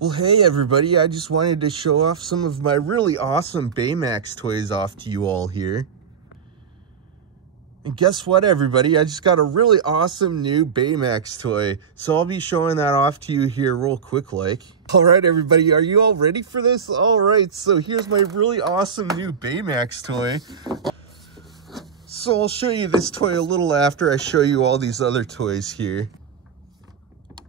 Well, hey everybody, I just wanted to show off some of my really awesome Baymax toys off to you all here. And guess what everybody, I just got a really awesome new Baymax toy. So I'll be showing that off to you here real quick like. All right everybody, are you all ready for this? All right, so here's my really awesome new Baymax toy. So I'll show you this toy a little after I show you all these other toys here.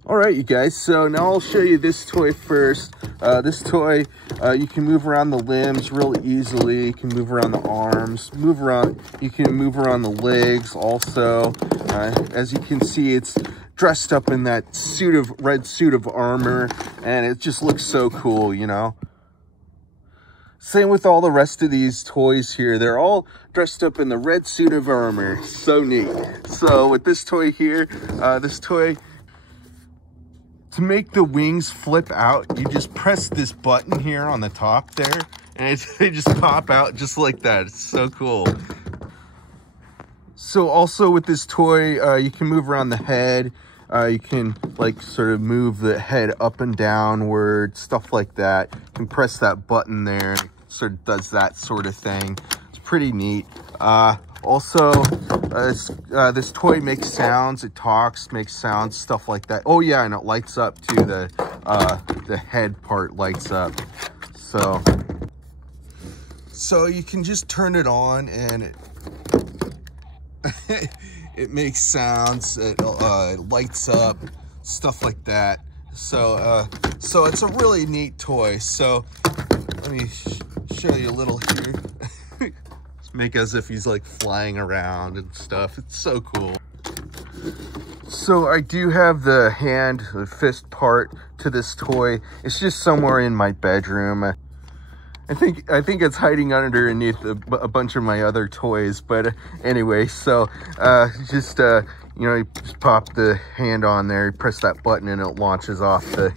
All right, you guys, so now I'll show you this toy first. This toy, you can move around the limbs really easily. You can move around the arms, you can move around the legs also. As you can see, it's dressed up in that red suit of armor, and it just looks so cool, you know. Same with all the rest of these toys here. They're all dressed up in the red suit of armor. So neat. So with this toy here, to make the wings flip out, you just press this button here on the top there, and they just pop out just like that. It's so cool. So also with this toy, you can move around the head. You can like sort of move the head up and downward, stuff like that. You can press that button there, and it sort of does that sort of thing. It's pretty neat. Also, this toy makes sounds, it talks, makes sounds, stuff like that. Oh yeah, and it lights up too, the head part lights up. So you can just turn it on and it makes sounds, it lights up, stuff like that. So it's a really neat toy. So let me show you a little here. Make as if he's like flying around and stuff. It's so cool. So I do have the fist part to this toy. It's just somewhere in my bedroom. I think it's hiding underneath a bunch of my other toys, but anyway, so you know, you just pop the hand on there, you press that button and it launches off the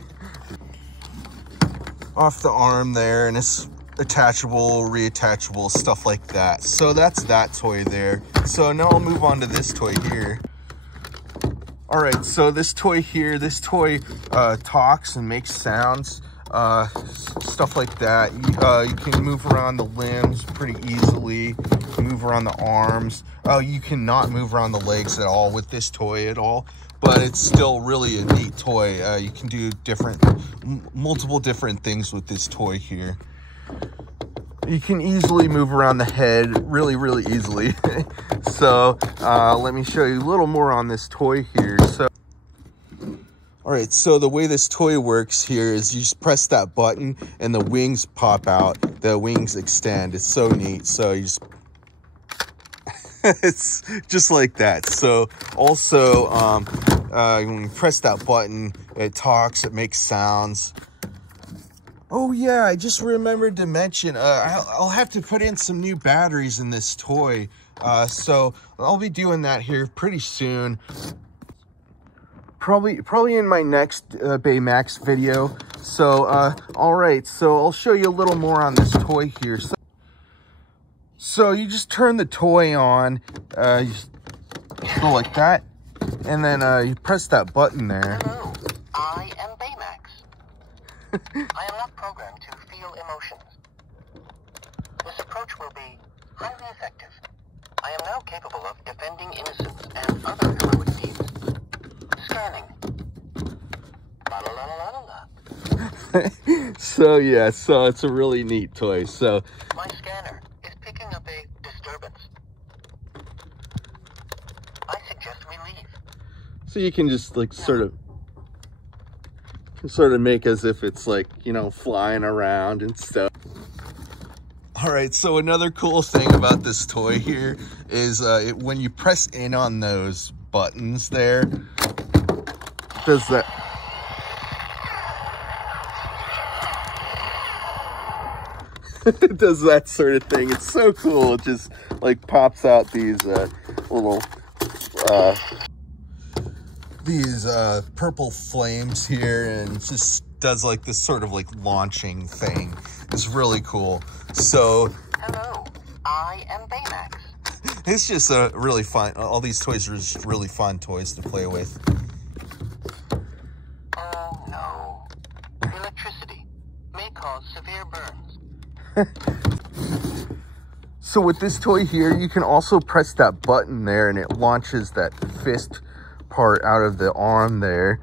arm there, and it's attachable, reattachable, stuff like that. So that's that toy there. So now I'll move on to this toy here. All right, so this toy here, talks and makes sounds, stuff like that. You can move around the limbs pretty easily. You can move around the arms. You cannot move around the legs at all with this toy at all, but it's still really a neat toy. You can do multiple different things with this toy here. You can easily move around the head really easily. So let me show you a little more on this toy here. So all right, so the way this toy works here is you just press that button and the wings pop out, the wings extend. It's so neat. So you just it's just like that. So also when you press that button, it talks, it makes sounds. Oh yeah, I just remembered to mention, I'll have to put in some new batteries in this toy. So I'll be doing that here pretty soon. Probably in my next Baymax video. So, all right, so I'll show you a little more on this toy here. So you just turn the toy on, you just go like that, and then you press that button there. Hello, I am Baymax. I am not programmed to feel emotions. This approach will be highly effective. I am now capable of defending innocence and other heroic deeds. Scanning. La la la la la la. So yeah, so it's a really neat toy. So my scanner is picking up a disturbance. I suggest we leave. So you can just like sort of make as if it's like, you know, flying around and stuff. All right, so another cool thing about this toy here is when you press in on those buttons there, it does that. It does that sort of thing. It's so cool. It just like pops out these purple flames here, and just does like this sort of like launching thing. It's really cool. So hello, I am Baymax. It's just really fun. All these toys are just really fun toys to play with. Oh no, the electricity cause severe burns. So with this toy here, you can also press that button there and it launches that fist part out of the arm there,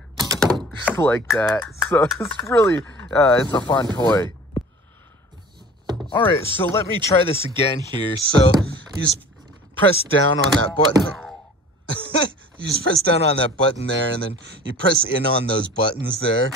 just like that. So it's really, it's a fun toy. All right, so let me try this again here. So you just press down on that button. You just press down on that button there, and then you press in on those buttons there.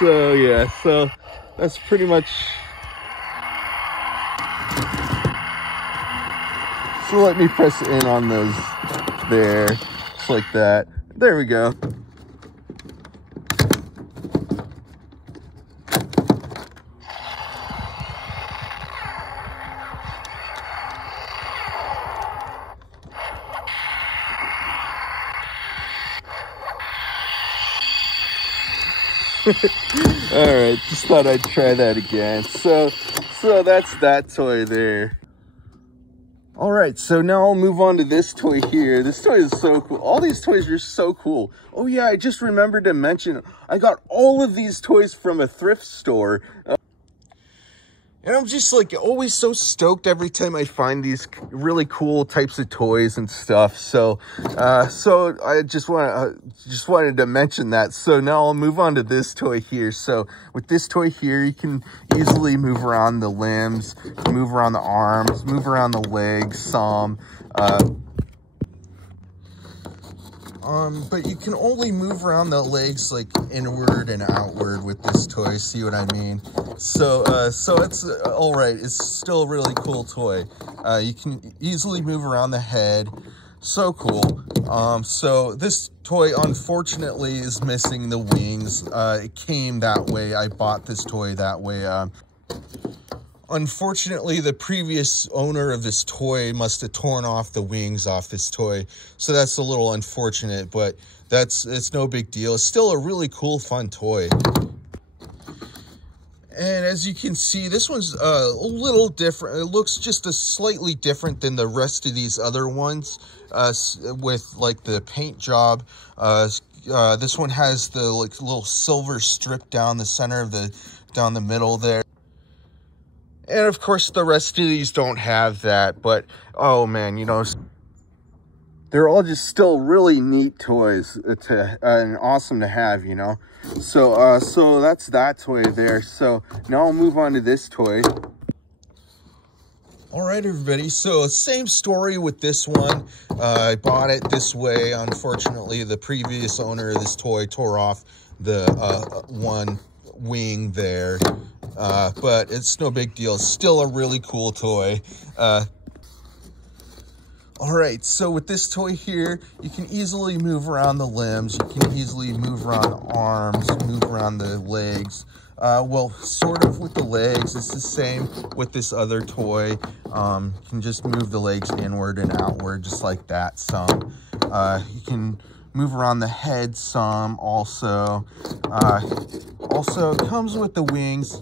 So yeah, so that's pretty much. So let me press in on those there, just like that. There we go. All right, just thought I'd try that again. So that's that toy there. All right, so now I'll move on to this toy here. This toy is so cool. All these toys are so cool. Oh yeah, I just remembered to mention, I got all of these toys from a thrift store. And I'm just like always so stoked every time I find these really cool types of toys and stuff. So I just wanted to mention that. So now I'll move on to this toy here. So with this toy here, you can easily move around the limbs, move around the arms, move around the legs some. But you can only move around the legs like inward and outward with this toy. See what I mean? So it's all right. It's still a really cool toy. You can easily move around the head. So cool. So this toy unfortunately is missing the wings. It came that way. I bought this toy that way. Unfortunately, the previous owner of this toy must have torn off the wings off this toy. So that's a little unfortunate, but it's no big deal. It's still a really cool, fun toy. And as you can see, this one's a little different. It looks just a slightly different than the rest of these other ones with like the paint job. This one has the like little silver strip down the center of down the middle there. And of course, the rest of these don't have that, but oh man, you know, they're all just still really neat toys and awesome to have, you know. So that's that toy there. So now I'll move on to this toy. All right, everybody. So same story with this one. I bought it this way. Unfortunately, the previous owner of this toy tore off the one wing there. But it's no big deal. It's still a really cool toy. All right, so with this toy here, you can easily move around the limbs. You can easily move around the arms, move around the legs. Well, sort of with the legs. It's the same with this other toy. You can just move the legs inward and outward, just like that some. You can move around the head some also. Also, it comes with the wings.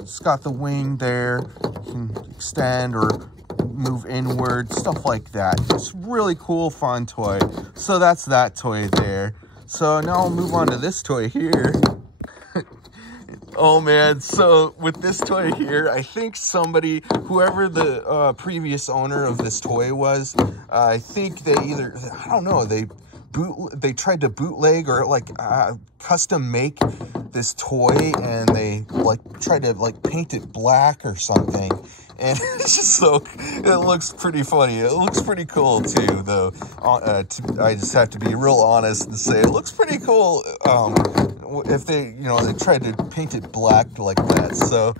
It's got the wing there. You can extend or move inward, stuff like that. It's really cool, fun toy. So that's that toy there. So now I'll move on to this toy here. Oh man, so with this toy here, I think somebody, whoever the previous owner of this toy was, I think they either, I don't know, they tried to bootleg or like custom make this toy, and they like tried to like paint it black or something. And it's just so, it looks pretty funny. It looks pretty cool too, though. I just have to be real honest and say it looks pretty cool. If they, you know, they tried to paint it black like that. So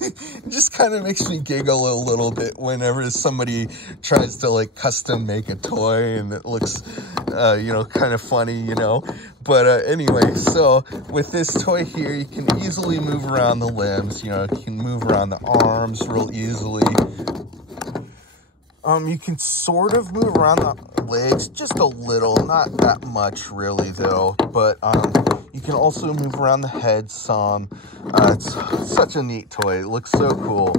it just kind of makes me giggle a little bit whenever somebody tries to like custom make a toy and it looks, you know, kind of funny, you know. But anyway, so with this toy here, you can easily move around the limbs. You know, you can move around the arms real easily. You can sort of move around the legs just a little, not that much really though. But you You can also move around the head some. It's such a neat toy. It looks so cool.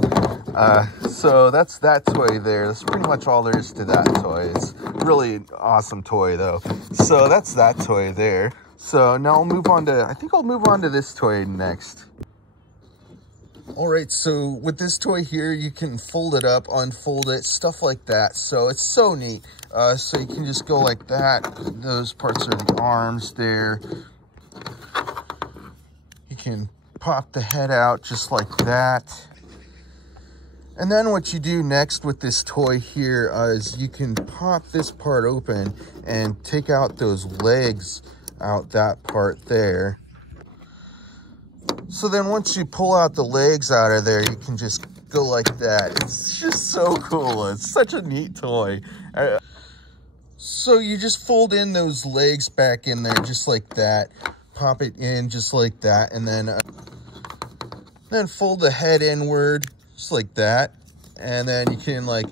So that's that toy there. That's pretty much all there is to that toy. It's really an awesome toy though. So that's that toy there. So now I'll move on to, I think I'll move on to this toy next. All right, so with this toy here, you can fold it up, unfold it, stuff like that. So it's so neat. So you can just go like that. Those parts are the arms there. You can pop the head out just like that. And then what you do next with this toy here is you can pop this part open and take out those legs out that part there. So then once you pull out the legs out of there, you can just go like that. It's just so cool. It's such a neat toy. So you just fold in those legs back in there just like that. Pop it in just like that. And then fold the head inward just like that. And then you can like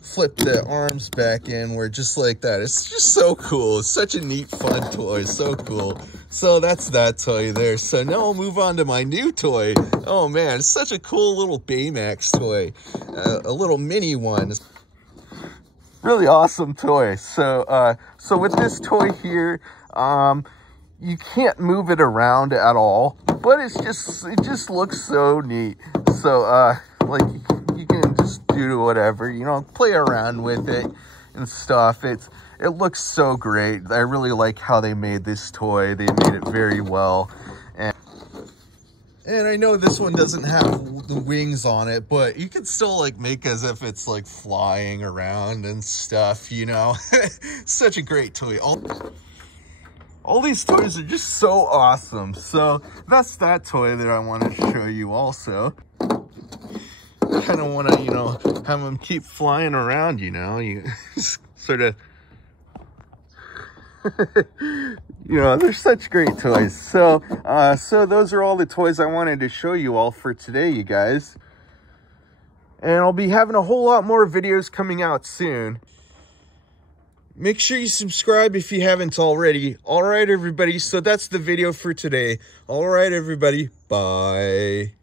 flip the arms back inward just like that. It's just so cool. It's such a neat, fun toy. So cool. So that's that toy there. So now I'll move on to my new toy. Oh man, it's such a cool little Baymax toy. A little mini one. Really awesome toy. So with this toy here, you can't move it around at all, but it just looks so neat. So like you can just do whatever, you know, play around with it and stuff. It looks so great. I really like how they made this toy. They made it very well. And I know this one doesn't have the wings on it, but you can still like make as if it's like flying around and stuff, you know. Such a great toy. All these toys are just so awesome. So that's that toy that I want to show you also. Kind of want to, you know, have them keep flying around, you know. You sort of, you know, they're such great toys. So those are all the toys I wanted to show you all for today, you guys. And I'll be having a whole lot more videos coming out soon. Make sure you subscribe if you haven't already. All right, everybody. So that's the video for today. All right, everybody. Bye.